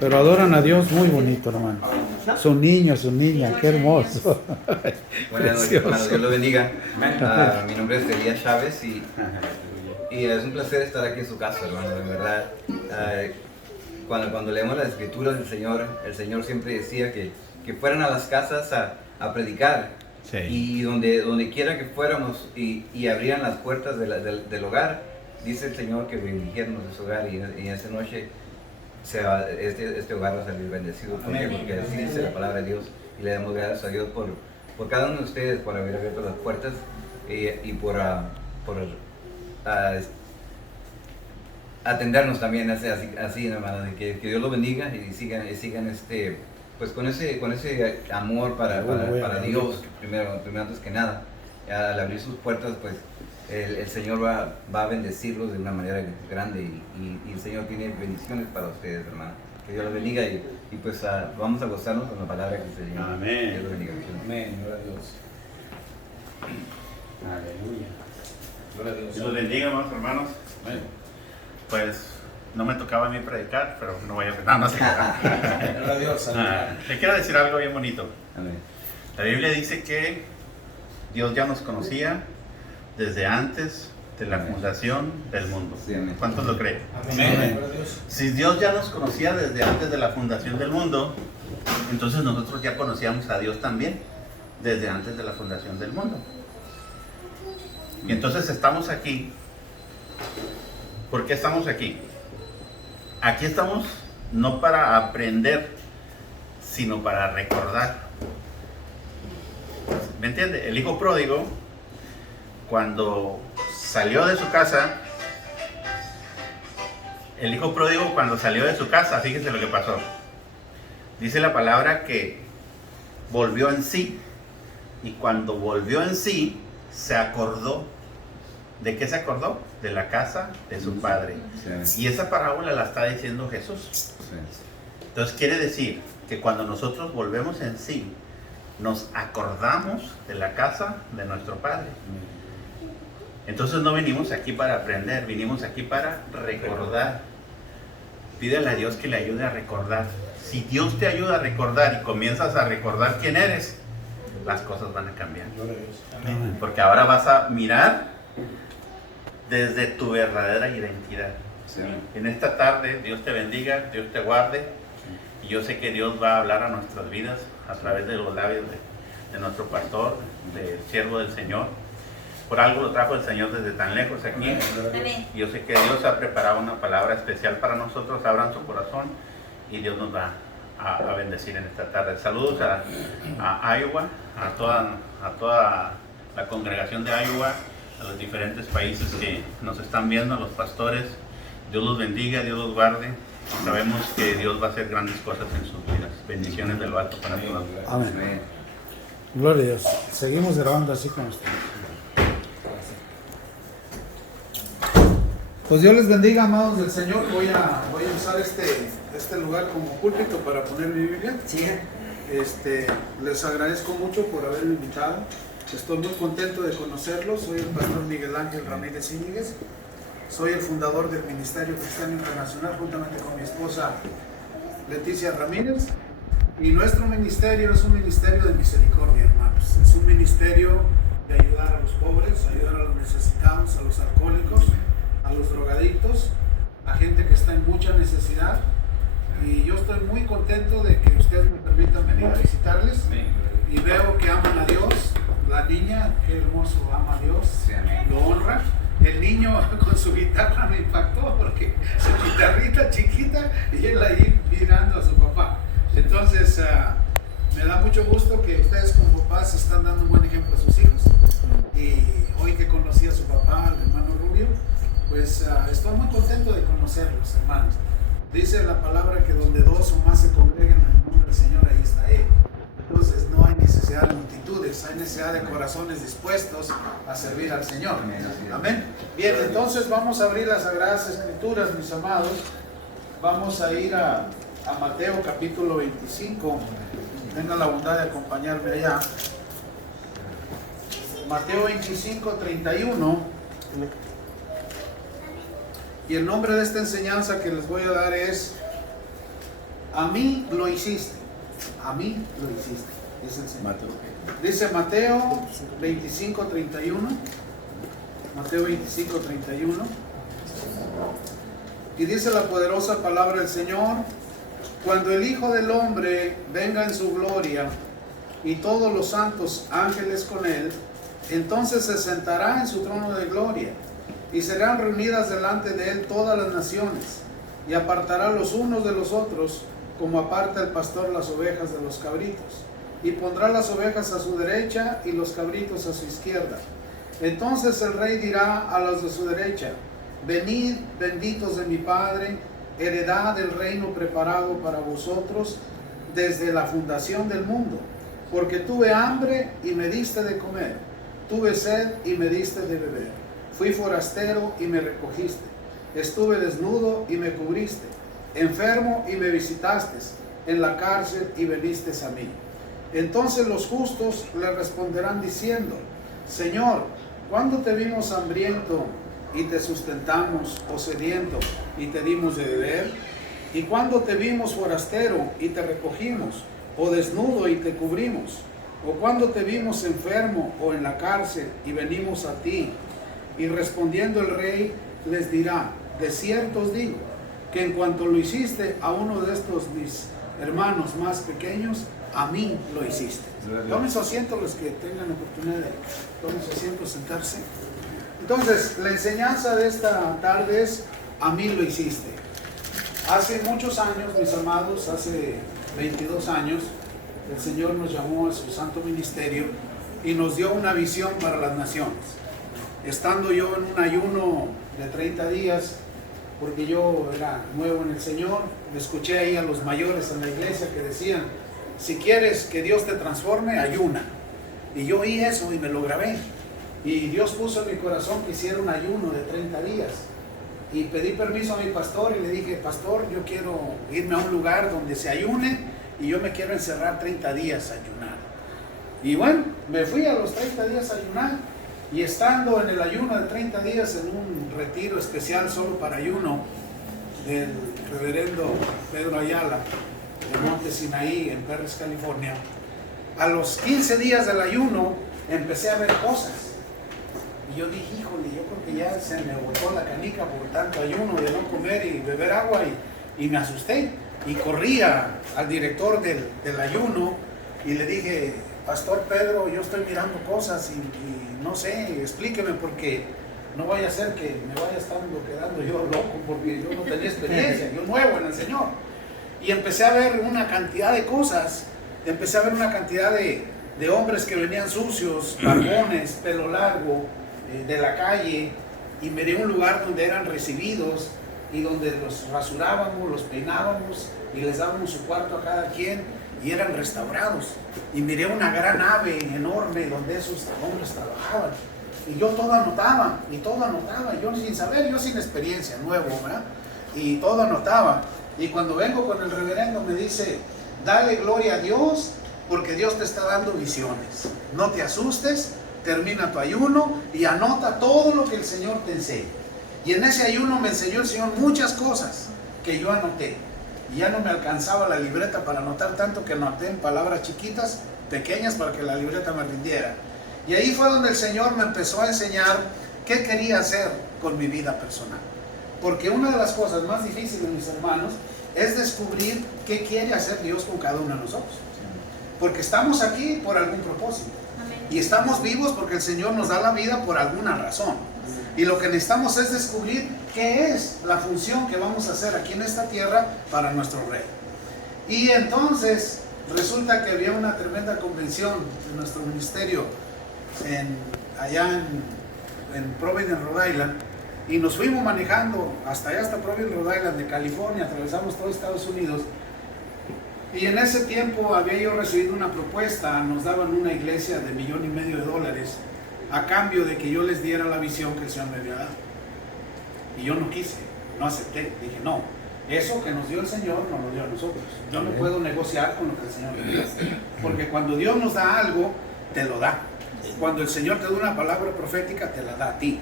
Pero adoran a Dios muy bonito, hermano. Su niño, su niña, qué hermoso. Buenas noches, hermano. Dios lo bendiga. Mi nombre es Elías Chávez y es un placer estar aquí en su casa, hermano, de verdad. Cuando leemos las escrituras del Señor, el Señor siempre decía que fueran a las casas a predicar. Sí. Y donde quiera que fuéramos y abrieran las puertas del hogar, dice el Señor que bendijéramos ese hogar y esa noche este hogar va a salir bendecido. ¿Por qué? Porque así dice la palabra de Dios y le damos gracias a Dios por cada uno de ustedes, por haber abierto las puertas y por atendernos también así hermanos, que Dios los bendiga y sigan pues con ese amor para Dios, primero antes que nada. Al abrir sus puertas, pues el Señor va a bendecirlos de una manera grande y el Señor tiene bendiciones para ustedes, hermano. Que Dios los bendiga y pues vamos a gozarnos con la palabra que se llama. Amén. Dios los bendiga. Amén, gloria a Dios. Aleluya. Gloria a Dios. Dios los bendiga, hermanos. Amén. Pues no me tocaba a mí predicar, pero no voy a hacer nada más. Gloria a Dios. Le quiero decir algo bien bonito. Amén. La Biblia dice que Dios ya nos conocía desde antes de la fundación del mundo. Sí, amén. ¿Cuántos lo creen? Amén. Si Dios ya nos conocía desde antes de la fundación del mundo, entonces nosotros ya conocíamos a Dios también desde antes de la fundación del mundo. Y entonces estamos aquí. ¿Por qué estamos aquí? Aquí estamos no para aprender, sino para recordar. ¿Me entiende? El hijo pródigo, cuando salió de su casa, fíjense lo que pasó. Dice la palabra que volvió en sí, y cuando volvió en sí, se acordó. ¿De qué se acordó? De la casa de su padre. Sí. Y esa parábola la está diciendo Jesús. Sí. Entonces quiere decir que cuando nosotros volvemos en sí, nos acordamos de la casa de nuestro Padre. Entonces no venimos aquí para aprender, vinimos aquí para recordar. Pídele a Dios que le ayude a recordar. Si Dios te ayuda a recordar y comienzas a recordar quién eres, las cosas van a cambiar. Porque ahora vas a mirar desde tu verdadera identidad. Sí. En esta tarde, Dios te bendiga, Dios te guarde. Y yo sé que Dios va a hablar a nuestras vidas a través de los labios de nuestro pastor, del siervo del Señor. Por algo lo trajo el Señor desde tan lejos aquí. Y yo sé que Dios ha preparado una palabra especial para nosotros. Abran su corazón y Dios nos va a bendecir en esta tarde. Saludos a Iowa, a toda la congregación de Iowa, a los diferentes países que nos están viendo, a los pastores. Dios los bendiga, Dios los guarde. Sabemos que Dios va a hacer grandes cosas en sus vidas. Bendiciones del alto para todos. Amén. Amén. Gloria a Dios. Seguimos grabando así como está. Pues Dios les bendiga, amados del Señor. Voy a usar este lugar como púlpito para poner mi Biblia. Sí. Les agradezco mucho por haberme invitado. Estoy muy contento de conocerlos. Soy el pastor Miguel Ángel Ramírez Íñiguez. Soy el fundador del Ministerio Cristiano Internacional juntamente con mi esposa Leticia Ramírez. Y nuestro ministerio es un ministerio de misericordia, hermanos. Es un ministerio de ayudar a los pobres, ayudar a los necesitados, a los alcohólicos, a los drogadictos, a gente que está en mucha necesidad. Y yo estoy muy contento de que ustedes me permitan venir a visitarles. Y veo que aman a Dios. La niña, qué hermoso, ama a Dios, lo honra. El niño con su guitarra me impactó porque su guitarrita chiquita y él ahí mirando a su papá. Entonces me da mucho gusto que ustedes como papás están dando un buen ejemplo a sus hijos. Y hoy que conocí a su papá, el hermano Rubio, pues estoy muy contento de conocerlos, hermanos. Dice la palabra que donde dos o más se congregan en el nombre del Señor, ahí está Él. Entonces no hay necesidad de multitudes, hay necesidad de corazones dispuestos a servir al Señor. Amén. Bien, entonces vamos a abrir las Sagradas Escrituras, mis amados. Vamos a ir a Mateo capítulo 25. Tengan la bondad de acompañarme allá. Mateo 25, 31. Y el nombre de esta enseñanza que les voy a dar es A mí lo hiciste. A mí lo hiciste. Dice el Señor. Dice Mateo 25:31. Mateo 25:31. Y dice la poderosa palabra del Señor: cuando el Hijo del Hombre venga en su gloria y todos los santos ángeles con él, entonces se sentará en su trono de gloria, y serán reunidas delante de él todas las naciones, y apartará los unos de los otros, como aparta el pastor las ovejas de los cabritos, y pondrá las ovejas a su derecha y los cabritos a su izquierda. Entonces el rey dirá a los de su derecha: venid, benditos de mi Padre, heredad del reino preparado para vosotros desde la fundación del mundo, porque tuve hambre y me diste de comer, tuve sed y me diste de beber, fui forastero y me recogiste, estuve desnudo y me cubriste, enfermo y me visitaste, en la cárcel y veniste a mí. Entonces los justos le responderán diciendo: Señor, ¿cuándo te vimos hambriento y te sustentamos, o sediento y te dimos de beber? ¿Y cuándo te vimos forastero y te recogimos, o desnudo y te cubrimos? ¿O cuándo te vimos enfermo o en la cárcel y venimos a ti? Y respondiendo el rey les dirá: de cierto os digo, que en cuanto lo hiciste a uno de estos mis hermanos más pequeños, a mí lo hiciste. Tomen su asiento los que tengan oportunidad de tomen su asiento, sentarse. Entonces, la enseñanza de esta tarde es: a mí lo hiciste. Hace muchos años, mis amados, hace 22 años, el Señor nos llamó a su santo ministerio y nos dio una visión para las naciones. Estando yo en un ayuno de 30 días, porque yo era nuevo en el Señor, me escuché ahí a los mayores en la iglesia que decían: si quieres que Dios te transforme, ayuna. Y yo oí eso y me lo grabé. Y Dios puso en mi corazón que hiciera un ayuno de 30 días. Y pedí permiso a mi pastor y le dije: pastor, yo quiero irme a un lugar donde se ayune y yo me quiero encerrar 30 días a ayunar. Y bueno, me fui a los 30 días a ayunar, y estando en el ayuno de 30 días en un retiro especial solo para ayuno del reverendo Pedro Ayala de Monte Sinaí en Perris, California, a los 15 días del ayuno empecé a ver cosas. Y yo dije: híjole, yo creo que ya se me botó la canica por tanto ayuno de no comer y beber agua, y me asusté. Y corrí al director del ayuno y le dije: pastor Pedro, yo estoy mirando cosas y no sé, explíqueme, porque no vaya a ser que me vaya estando quedando yo loco, porque yo no tenía experiencia, yo nuevo en el Señor. Y empecé a ver una cantidad de cosas, empecé a ver una cantidad de hombres que venían sucios, barbones, pelo largo, de la calle, y miré un lugar donde eran recibidos y donde los rasurábamos, los peinábamos y les dábamos su cuarto a cada quien, y eran restaurados. Y miré una gran nave enorme donde esos hombres trabajaban, y yo todo anotaba, yo sin saber, yo sin experiencia, nuevo, ¿verdad? Y todo anotaba. Y cuando vengo con el reverendo me dice: dale gloria a Dios, porque Dios te está dando visiones. No te asustes, termina tu ayuno y anota todo lo que el Señor te enseña. Y en ese ayuno me enseñó el Señor muchas cosas que yo anoté. Y ya no me alcanzaba la libreta para anotar tanto, que anoté en palabras chiquitas, pequeñas, para que la libreta me rindiera. Y ahí fue donde el Señor me empezó a enseñar qué quería hacer con mi vida personal. Porque una de las cosas más difíciles, mis hermanos, es descubrir qué quiere hacer Dios con cada uno de nosotros. Porque estamos aquí por algún propósito. Y estamos vivos porque el Señor nos da la vida por alguna razón. Y lo que necesitamos es descubrir qué es la función que vamos a hacer aquí en esta tierra para nuestro Rey. Y entonces resulta que había una tremenda convención de nuestro ministerio allá en Providence, Rhode Island. Y nos fuimos manejando hasta allá, hasta Providence, Rhode Island, de California, atravesamos todo Estados Unidos. Y en ese tiempo había yo recibido una propuesta, nos daban una iglesia de $1,500,000 a cambio de que yo les diera la visión que el Señor me había dado. Y yo no quise, no acepté, dije: no, eso que nos dio el Señor nos lo dio a nosotros. Yo no puedo negociar con lo que el Señor me dio, porque cuando Dios nos da algo, te lo da. Cuando el Señor te da una palabra profética, te la da a ti.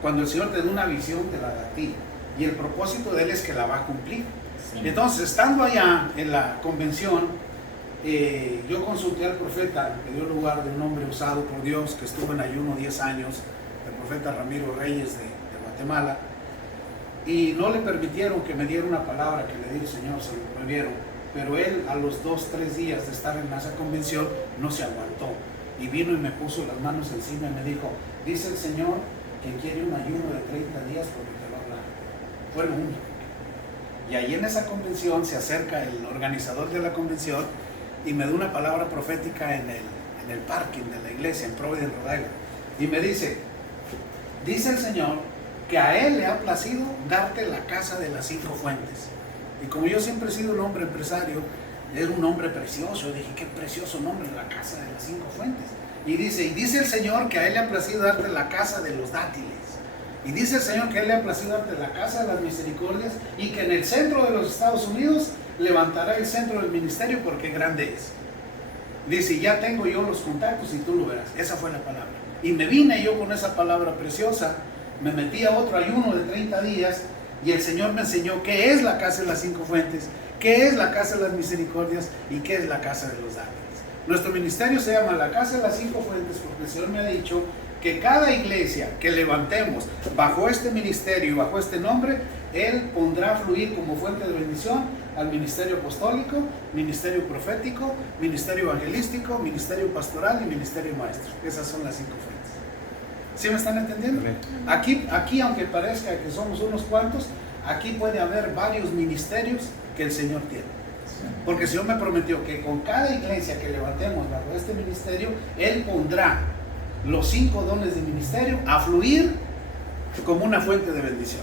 Cuando el Señor te da una visión, te la da a ti. Y el propósito de Él es que la va a cumplir. Entonces, estando allá en la convención, yo consulté al profeta que dio lugar de un hombre usado por Dios que estuvo en ayuno 10 años, el profeta Ramiro Reyes de Guatemala, y no le permitieron que me diera una palabra que le dio el Señor, se lo prohibieron, pero él a los 2-3 días de estar en esa convención no se aguantó y vino y me puso las manos encima y me dijo, dice el Señor que quiere un ayuno de 30 días porque te va a hablar. Fue lo único. Y ahí en esa convención se acerca el organizador de la convención y me da una palabra profética en el parking de la iglesia en Providence, Rhode Island, y me dice el Señor que a Él le ha placido darte la casa de las 5 fuentes. Y como yo siempre he sido un hombre empresario, era un nombre precioso, dije, qué precioso nombre, la casa de las 5 fuentes. Y dice el Señor que a Él le ha placido darte la casa de los dátiles. Y dice el Señor que a Él le ha placido darte la casa de las misericordias y que en el centro de los Estados Unidos levantará el centro del ministerio porque grande es. Dice, ya tengo yo los contactos y tú lo verás. Esa fue la palabra. Y me vine yo con esa palabra preciosa, me metí a otro ayuno de 30 días y el Señor me enseñó qué es la casa de las 5 fuentes, qué es la casa de las misericordias y qué es la casa de los dátiles. Nuestro ministerio se llama la casa de las 5 fuentes porque el Señor me ha dicho que cada iglesia que levantemos bajo este ministerio y bajo este nombre, Él pondrá a fluir como fuente de bendición al ministerio apostólico, ministerio profético, ministerio evangelístico, ministerio pastoral y ministerio maestro. Esas son las 5 fuentes. ¿Sí me están entendiendo? Aquí, aunque parezca que somos unos cuantos, aquí puede haber varios ministerios que el Señor tiene. Porque el Señor me prometió que con cada iglesia que levantemos bajo este ministerio, Él pondrá los 5 dones de ministerio a fluir como una fuente de bendición.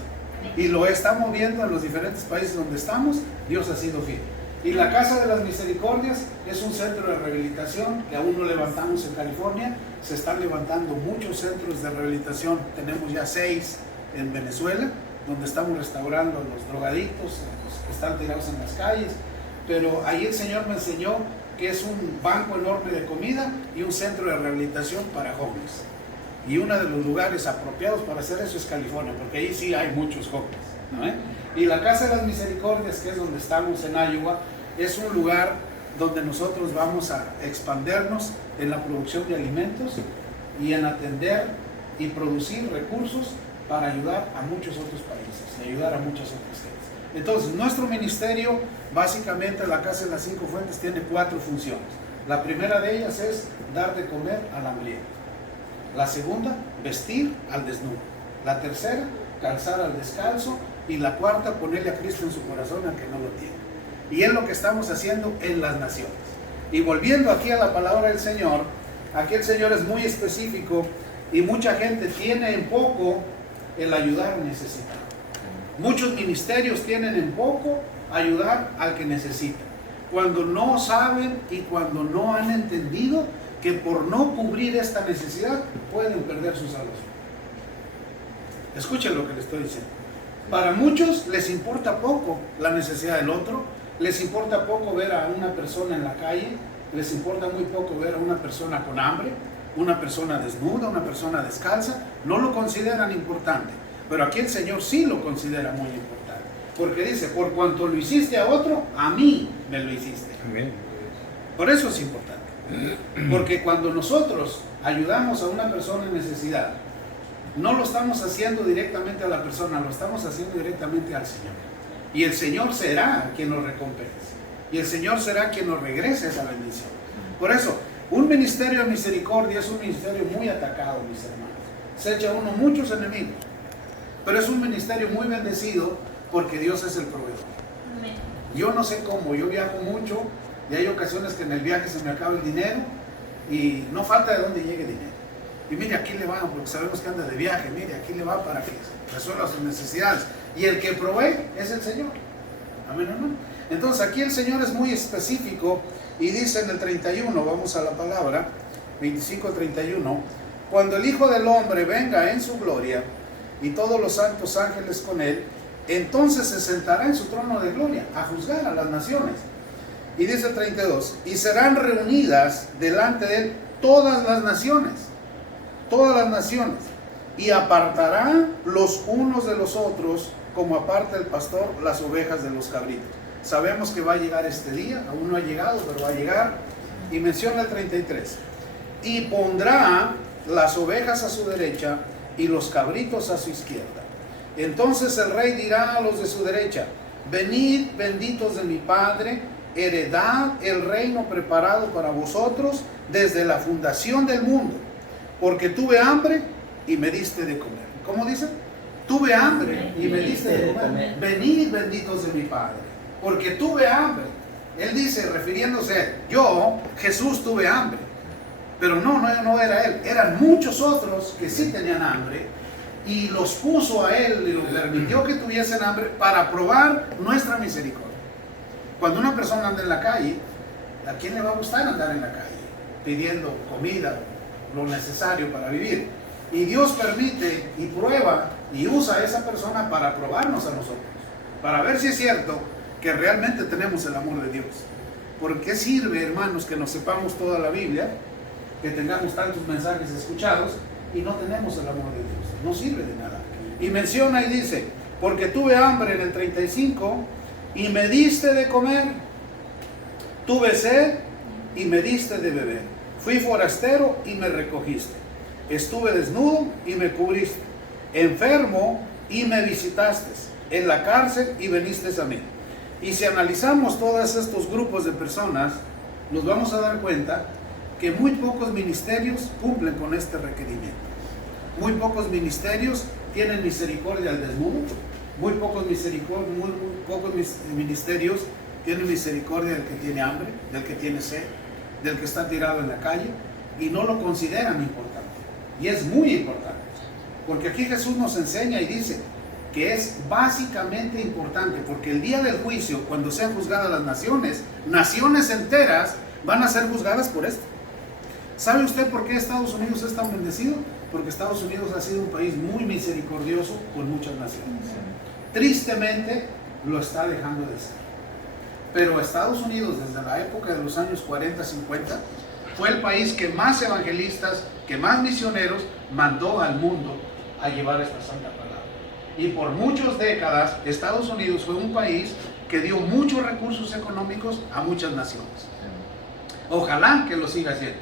Y lo estamos viendo en los diferentes países donde estamos, Dios ha sido fiel. Y la Casa de las Misericordias es un centro de rehabilitación que aún no levantamos en California. Se están levantando muchos centros de rehabilitación. Tenemos ya 6 en Venezuela, donde estamos restaurando a los drogadictos, a los que están tirados en las calles. Pero ahí el Señor me enseñó que es un banco enorme de comida y un centro de rehabilitación para jóvenes. Y uno de los lugares apropiados para hacer eso es California, porque ahí sí hay muchos jóvenes, ¿no? Y la Casa de las Misericordias, que es donde estamos en Iowa, es un lugar donde nosotros vamos a expandernos en la producción de alimentos y en atender y producir recursos para ayudar a muchos otros países, y ayudar a muchas otras gentes. Entonces, nuestro ministerio, básicamente la Casa de las 5 Fuentes, tiene 4 funciones. La primera de ellas es dar de comer al hambriento. La segunda, vestir al desnudo. La tercera, calzar al descalzo. Y la cuarta, ponerle a Cristo en su corazón al que no lo tiene. Y es lo que estamos haciendo en las naciones. Y volviendo aquí a la palabra del Señor, aquí el Señor es muy específico y mucha gente tiene en poco el ayudar al necesitado. Muchos ministerios tienen en poco ayudar al que necesita. Cuando no saben y cuando no han entendido que por no cubrir esta necesidad pueden perder su salvación. Escuchen lo que les estoy diciendo. Para muchos les importa poco la necesidad del otro, les importa poco ver a una persona en la calle, les importa muy poco ver a una persona con hambre, una persona desnuda, una persona descalza, no lo consideran importante, pero aquí el Señor sí lo considera muy importante, porque dice, por cuanto lo hiciste a otro, a mí me lo hiciste. Amén. Por eso es importante, porque cuando nosotros ayudamos a una persona en necesidad, no lo estamos haciendo directamente a la persona, lo estamos haciendo directamente al Señor. Y el Señor será quien nos recompense. Y el Señor será quien nos regrese esa bendición. Por eso, un ministerio de misericordia es un ministerio muy atacado, mis hermanos. Se echa uno muchos enemigos. Pero es un ministerio muy bendecido porque Dios es el proveedor. Amén. Yo no sé cómo, yo viajo mucho y hay ocasiones que en el viaje se me acaba el dinero y no falta de dónde llegue dinero. Y mire, aquí le va, porque sabemos que anda de viaje, mire, aquí le va para que resuelva sus necesidades. Y el que provee es el Señor. Amén, hermano. Entonces aquí el Señor es muy específico y dice en el 31, vamos a la palabra, 25-31, cuando el Hijo del Hombre venga en su gloria y todos los santos ángeles con él, entonces se sentará en su trono de gloria a juzgar a las naciones. Y dice el 32, y serán reunidas delante de él todas las naciones, y apartará los unos de los otros, como aparta el pastor las ovejas de los cabritos. Sabemos que va a llegar este día, aún no ha llegado, pero va a llegar. Y menciona el 33. Y pondrá las ovejas a su derecha y los cabritos a su izquierda. Entonces el rey dirá a los de su derecha: venid, benditos de mi Padre, heredad el reino preparado para vosotros desde la fundación del mundo, porque tuve hambre y me diste de comer. ¿Cómo dice? Tuve hambre y me diste de comer. Venid, benditos de mi Padre, porque tuve hambre. Él dice, refiriéndose a él, yo, Jesús, tuve hambre. Pero no era él, eran muchos otros que sí tenían hambre, y los puso a él y los permitió que tuviesen hambre para probar nuestra misericordia. Cuando una persona anda en la calle, ¿a quién le va a gustar andar en la calle? Pidiendo comida, lo necesario para vivir. Y Dios permite y prueba y usa a esa persona para probarnos a nosotros, para ver si es cierto que realmente tenemos el amor de Dios. ¿Por qué sirve, hermanos, que nos sepamos toda la Biblia, que tengamos tantos mensajes escuchados y no tenemos el amor de Dios? No sirve de nada. Y menciona y dice, porque tuve hambre en el 35 y me diste de comer, tuve sed y me diste de beber, fui forastero y me recogiste, estuve desnudo y me cubriste, enfermo y me visitaste, en la cárcel y viniste a mí. Y si analizamos todos estos grupos de personas, nos vamos a dar cuenta que muy pocos ministerios cumplen con este requerimiento. Muy pocos ministerios tienen misericordia al desnudo. Muy pocos ministerios tienen misericordia del que tiene hambre, del que tiene sed, del que está tirado en la calle, y no lo consideran importante. Y es muy importante, porque aquí Jesús nos enseña y dice que es básicamente importante, porque el día del juicio, cuando sean juzgadas las naciones, naciones enteras van a ser juzgadas por esto. ¿Sabe usted por qué Estados Unidos es tan bendecido? Porque Estados Unidos ha sido un país muy misericordioso con muchas naciones. Tristemente lo está dejando de ser. Pero Estados Unidos, desde la época de los años 40, 50, fue el país que más evangelistas, que más misioneros mandó al mundo a llevar esta santa palabra. Y por muchas décadas Estados Unidos fue un país que dio muchos recursos económicos a muchas naciones. Ojalá que lo siga haciendo,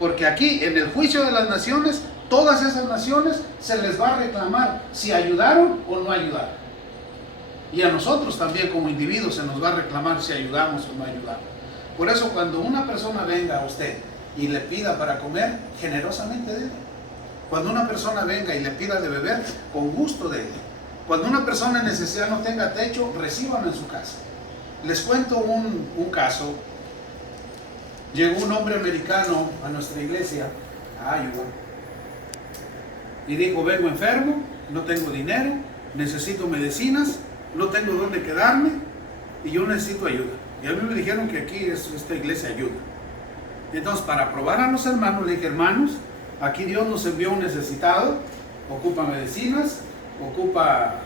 porque aquí en el juicio de las naciones, todas esas naciones se les va a reclamar si ayudaron o no ayudaron. Y a nosotros también como individuos se nos va a reclamar si ayudamos o no ayudamos. Por eso cuando una persona venga a usted y le pida para comer, generosamente déle. Cuando una persona venga y le pida de beber, con gusto déle. Cuando una persona en necesidad no tenga techo, recíbanlo en su casa. Les cuento un caso. Llegó un hombre americano a nuestra iglesia a ayudar. Y dijo, vengo enfermo, no tengo dinero, necesito medicinas, no tengo dónde quedarme y yo necesito ayuda. Y a mí me dijeron que aquí esta iglesia ayuda. Entonces, para probar a los hermanos, le dije, hermanos, aquí Dios nos envió un necesitado, ocupa medicinas, ocupa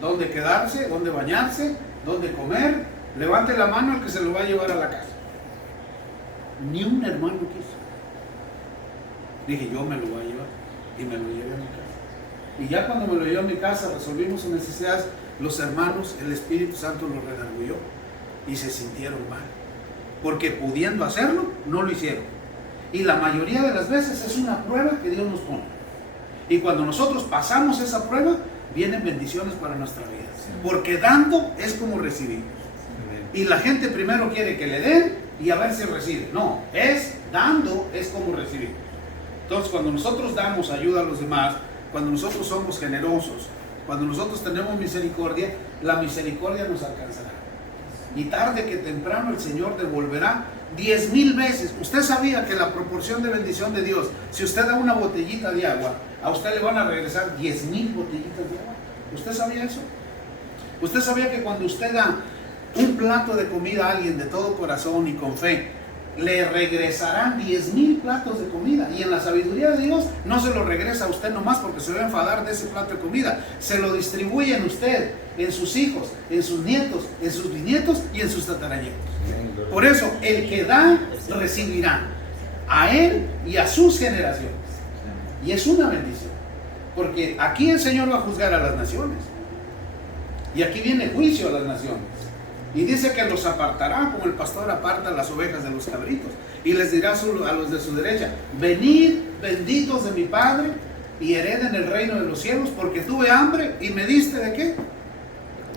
dónde quedarse, dónde bañarse, dónde comer. Levante la mano el que se lo va a llevar a la casa. Ni un hermano quiso. Dije, yo me lo voy a llevar. Y me lo llevé a mi casa. Y ya cuando me lo llevé a mi casa, resolvimos sus necesidades. Los hermanos, el Espíritu Santo los redarguyó y se sintieron mal. Porque pudiendo hacerlo, no lo hicieron. Y la mayoría de las veces es una prueba que Dios nos pone. Y cuando nosotros pasamos esa prueba, vienen bendiciones para nuestra vida. Porque dando es como recibir. Y la gente primero quiere que le den y a ver si recibe. No, es dando, es como recibir. Entonces, cuando nosotros damos ayuda a los demás, cuando nosotros somos generosos, cuando nosotros tenemos misericordia, la misericordia nos alcanzará. Y tarde que temprano el Señor devolverá 10,000 veces. Usted sabía que la proporción de bendición de Dios, si usted da una botellita de agua, a usted le van a regresar 10,000 botellitas de agua. ¿Usted sabía eso? ¿Usted sabía que cuando usted da un plato de comida a alguien de todo corazón y con fe, le regresarán 10,000 platos de comida? Y en la sabiduría de Dios no se lo regresa a usted nomás porque se va a enfadar de ese plato de comida. Se lo distribuye en usted, en sus hijos, en sus nietos, en sus bisnietos y en sus tataranietos. Por eso, el que da, recibirá a él y a sus generaciones. Y es una bendición. Porque aquí el Señor va a juzgar a las naciones. Y aquí viene juicio a las naciones. Y dice que los apartará como el pastor aparta las ovejas de los cabritos. Y les dirá a los de su derecha: venid, benditos de mi Padre, y hereden el reino de los cielos, porque tuve hambre y me diste ¿de qué?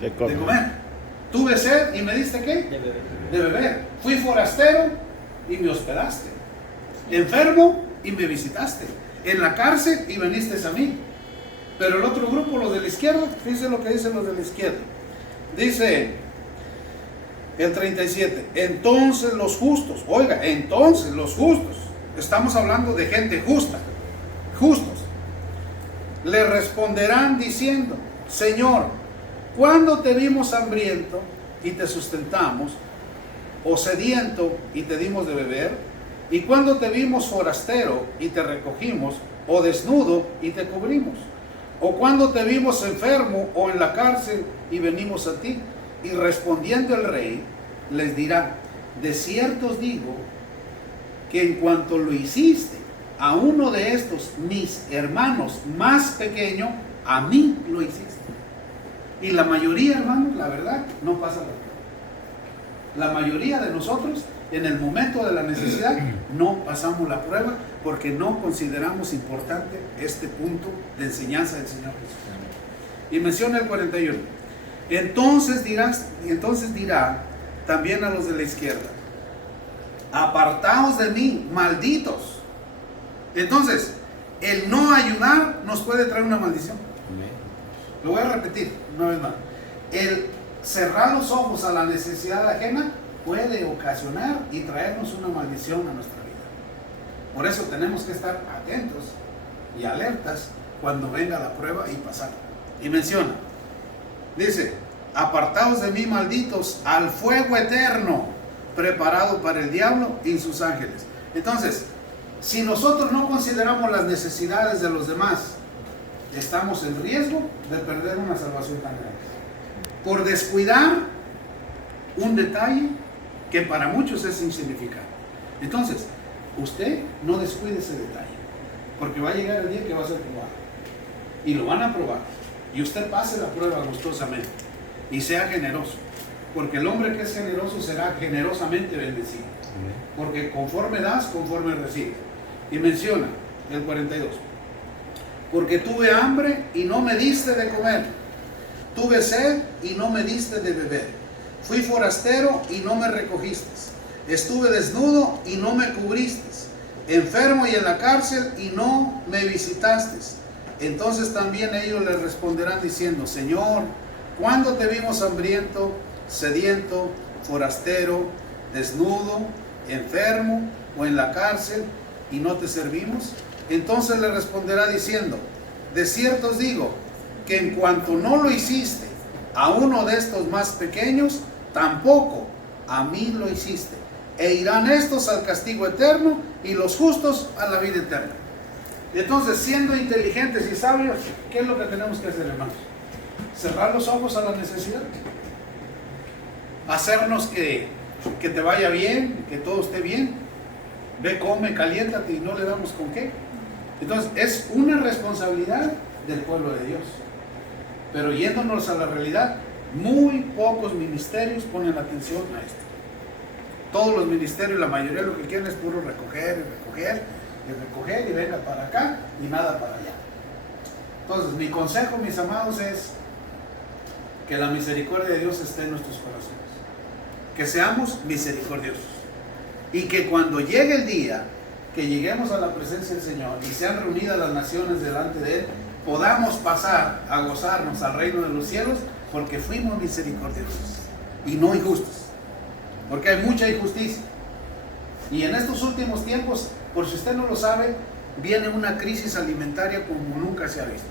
De comer. Tuve sed y me diste ¿qué? De beber. Fui forastero y me hospedaste. Enfermo y me visitaste. En la cárcel y viniste a mí. Pero el otro grupo, los de la izquierda, fíjense lo que dicen los de la izquierda. Dice el 37, entonces los justos, oiga, entonces los justos, estamos hablando de gente justa, justos, le responderán diciendo: Señor, ¿cuándo te vimos hambriento y te sustentamos, o sediento y te dimos de beber? ¿Y cuándo te vimos forastero y te recogimos, o desnudo y te cubrimos? ¿O cuándo te vimos enfermo o en la cárcel y venimos a ti? Y respondiendo el rey, les dirá: de cierto os digo que en cuanto lo hiciste a uno de estos mis hermanos más pequeño, a mí lo hiciste. Y la mayoría, hermanos, la verdad, no pasa la prueba. La mayoría de nosotros, en el momento de la necesidad, no pasamos la prueba porque no consideramos importante este punto de enseñanza del Señor Jesús. Y menciona el 41. Entonces dirá también a los de la izquierda: apartaos de mí, malditos. Entonces, el no ayudar nos puede traer una maldición. Lo voy a repetir una vez más. El cerrar los ojos a la necesidad ajena puede ocasionar y traernos una maldición a nuestra vida. Por eso tenemos que estar atentos y alertas cuando venga la prueba y pasarla. Y menciona, dice: apartaos de mí, malditos, al fuego eterno preparado para el diablo y sus ángeles. Entonces, si nosotros no consideramos las necesidades de los demás, estamos en riesgo de perder una salvación tan grande por descuidar un detalle que para muchos es insignificante. Entonces, usted no descuide ese detalle, porque va a llegar el día que va a ser probado y lo van a probar, y usted pase la prueba gustosamente y sea generoso, porque el hombre que es generoso será generosamente bendecido, porque conforme das, conforme recibes. Y menciona el 42: porque tuve hambre y no me diste de comer, tuve sed y no me diste de beber, fui forastero y no me recogiste, estuve desnudo y no me cubriste, enfermo y en la cárcel y no me visitaste. Entonces también ellos le responderán diciendo: Señor, ¿cuándo te vimos hambriento, sediento, forastero, desnudo, enfermo o en la cárcel y no te servimos? Entonces le responderá diciendo: de cierto os digo que en cuanto no lo hiciste a uno de estos más pequeños, tampoco a mí lo hiciste. E irán estos al castigo eterno y los justos a la vida eterna. Entonces, siendo inteligentes y sabios, ¿qué es lo que tenemos que hacer, hermanos? Cerrar los ojos a la necesidad, hacernos que te vaya bien, que todo esté bien. Ve, come, caliéntate, y no le damos con qué. Entonces, es una responsabilidad del pueblo de Dios. Pero yéndonos a la realidad, muy pocos ministerios ponen atención a esto. Todos los ministerios, la mayoría lo que quieren es puro recoger y venga para acá y nada para allá. Entonces, mi consejo, mis amados, es que la misericordia de Dios esté en nuestros corazones, que seamos misericordiosos, y que cuando llegue el día que lleguemos a la presencia del Señor y sean reunidas las naciones delante de Él, podamos pasar a gozarnos al reino de los cielos, porque fuimos misericordiosos y no injustos, porque hay mucha injusticia. Y en estos últimos tiempos, por si usted no lo sabe, viene una crisis alimentaria como nunca se ha visto,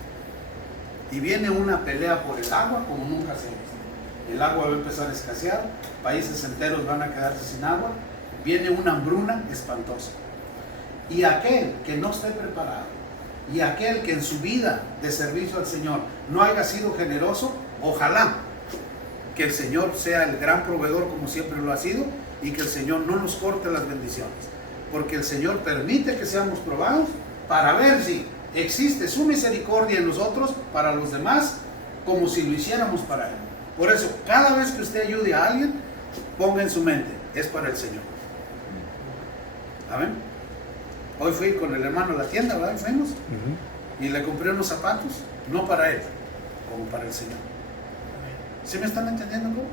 y viene una pelea por el agua como nunca se ha visto. El agua va a empezar a escasear, países enteros van a quedarse sin agua, viene una hambruna espantosa. Y aquel que no esté preparado, y aquel que en su vida de servicio al Señor no haya sido generoso, ojalá que el Señor sea el gran proveedor como siempre lo ha sido, y que el Señor no nos corte las bendiciones, porque el Señor permite que seamos probados para ver si existe su misericordia en nosotros para los demás, como si lo hiciéramos para Él. Por eso, cada vez que usted ayude a alguien, ponga en su mente, es para el Señor. ¿Amén? Hoy fui con el hermano a la tienda, ¿verdad? Fuimos y le compré unos zapatos, no para él, como para el Señor. ¿Sí me están entendiendo cómo?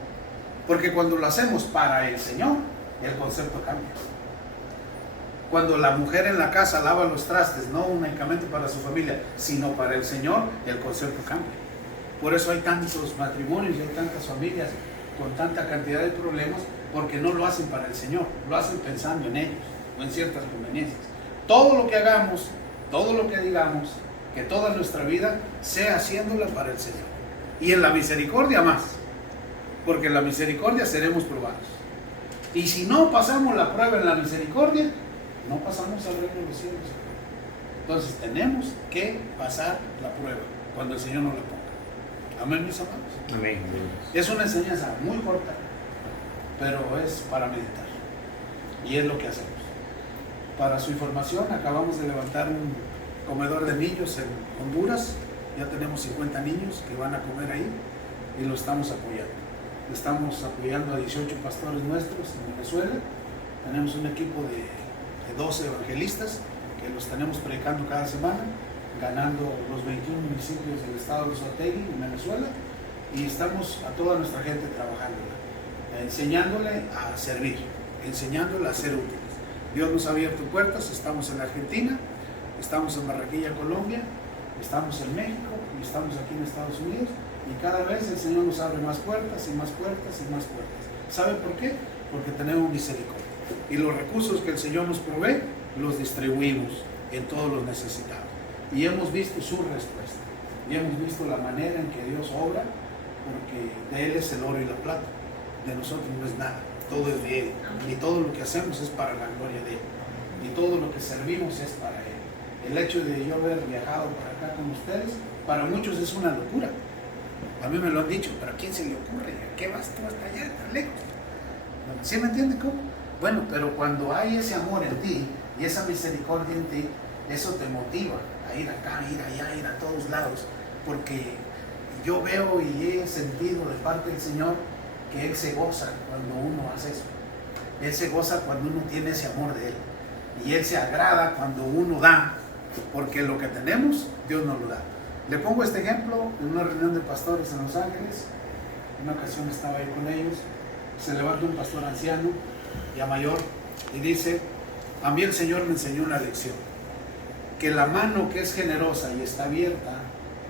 Porque cuando lo hacemos para el Señor, el concepto cambia. Cuando la mujer en la casa lava los trastes, no únicamente para su familia, sino para el Señor, el concepto cambia. Por eso hay tantos matrimonios y hay tantas familias con tanta cantidad de problemas, porque no lo hacen para el Señor, lo hacen pensando en ellos o en ciertas conveniencias. Todo lo que hagamos, todo lo que digamos, que toda nuestra vida sea haciéndola para el Señor. Y en la misericordia más, porque en la misericordia seremos probados. Y si no pasamos la prueba en la misericordia, no pasamos al reino de los cielos. Entonces tenemos que pasar la prueba cuando el Señor nos la ponga. Amén, mis amados. Amén. Es una enseñanza muy corta, pero es para meditar. Y es lo que hacemos. Para su información, acabamos de levantar un comedor de niños en Honduras. Ya tenemos 50 niños que van a comer ahí y lo estamos apoyando. Estamos apoyando a 18 pastores nuestros en Venezuela. Tenemos un equipo de 12 evangelistas que los tenemos predicando cada semana, ganando los 21 municipios del estado de Usategui en Venezuela, y estamos a toda nuestra gente trabajándola, enseñándole a servir, enseñándole a ser útiles. Dios nos ha abierto puertas, estamos en Argentina, estamos en Barranquilla, Colombia, estamos en México y estamos aquí en Estados Unidos, y cada vez el Señor nos abre más puertas y más puertas y más puertas. ¿Sabe por qué? Porque tenemos misericordia. Y los recursos que el Señor nos provee, los distribuimos en todos los necesitados. Y hemos visto su respuesta. Y hemos visto la manera en que Dios obra, porque de Él es el oro y la plata. De nosotros no es nada. Todo es de Él. Y todo lo que hacemos es para la gloria de Él. Y todo lo que servimos es para Él. El hecho de yo haber viajado para acá con ustedes, para muchos es una locura. A mí me lo han dicho, pero ¿a quién se le ocurre? ¿A qué vas tú hasta allá, tan lejos? ¿Sí me entiende cómo? Bueno, pero cuando hay ese amor en ti y esa misericordia en ti, eso te motiva a ir acá, a ir allá, a ir a todos lados, porque yo veo y he sentido de parte del Señor que Él se goza cuando uno hace eso. Él se goza cuando uno tiene ese amor de Él, y Él se agrada cuando uno da, porque lo que tenemos, Dios nos lo da. Le pongo este ejemplo en una reunión de pastores en Los Ángeles. En una ocasión estaba ahí con ellos, se levanta un pastor anciano, ya mayor, y dice: a mí el Señor me enseñó una lección, que la mano que es generosa y está abierta,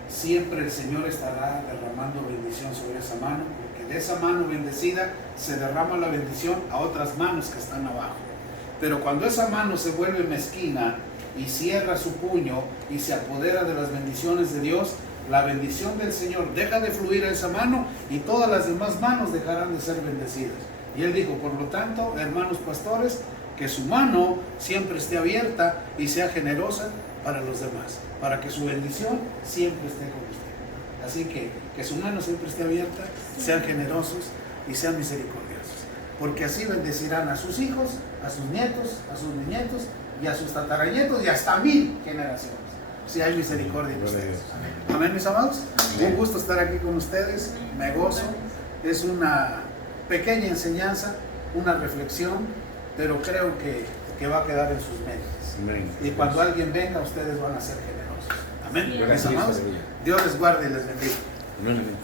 siempre el Señor estará derramando bendición sobre esa mano, porque de esa mano bendecida se derrama la bendición a otras manos que están abajo. Pero cuando esa mano se vuelve mezquina y cierra su puño y se apodera de las bendiciones de Dios, la bendición del Señor deja de fluir a esa mano y todas las demás manos dejarán de ser bendecidas. Y él dijo: por lo tanto, hermanos pastores, que su mano siempre esté abierta y sea generosa para los demás, para que su bendición siempre esté con usted. Así que su mano siempre esté abierta, sean generosos y sean misericordiosos, porque así bendecirán a sus hijos, a sus nietos, a sus bisnietos y a sus tataranietos y hasta 1000 generaciones, si hay misericordia en ustedes. Amén, mis amados. Un gusto estar aquí con ustedes, me gozo. Es una pequeña enseñanza, una reflexión, pero creo que va a quedar en sus mentes. Y cuando alguien venga, ustedes van a ser generosos. Amén, mis amados. Dios les guarde y les bendiga. Amén.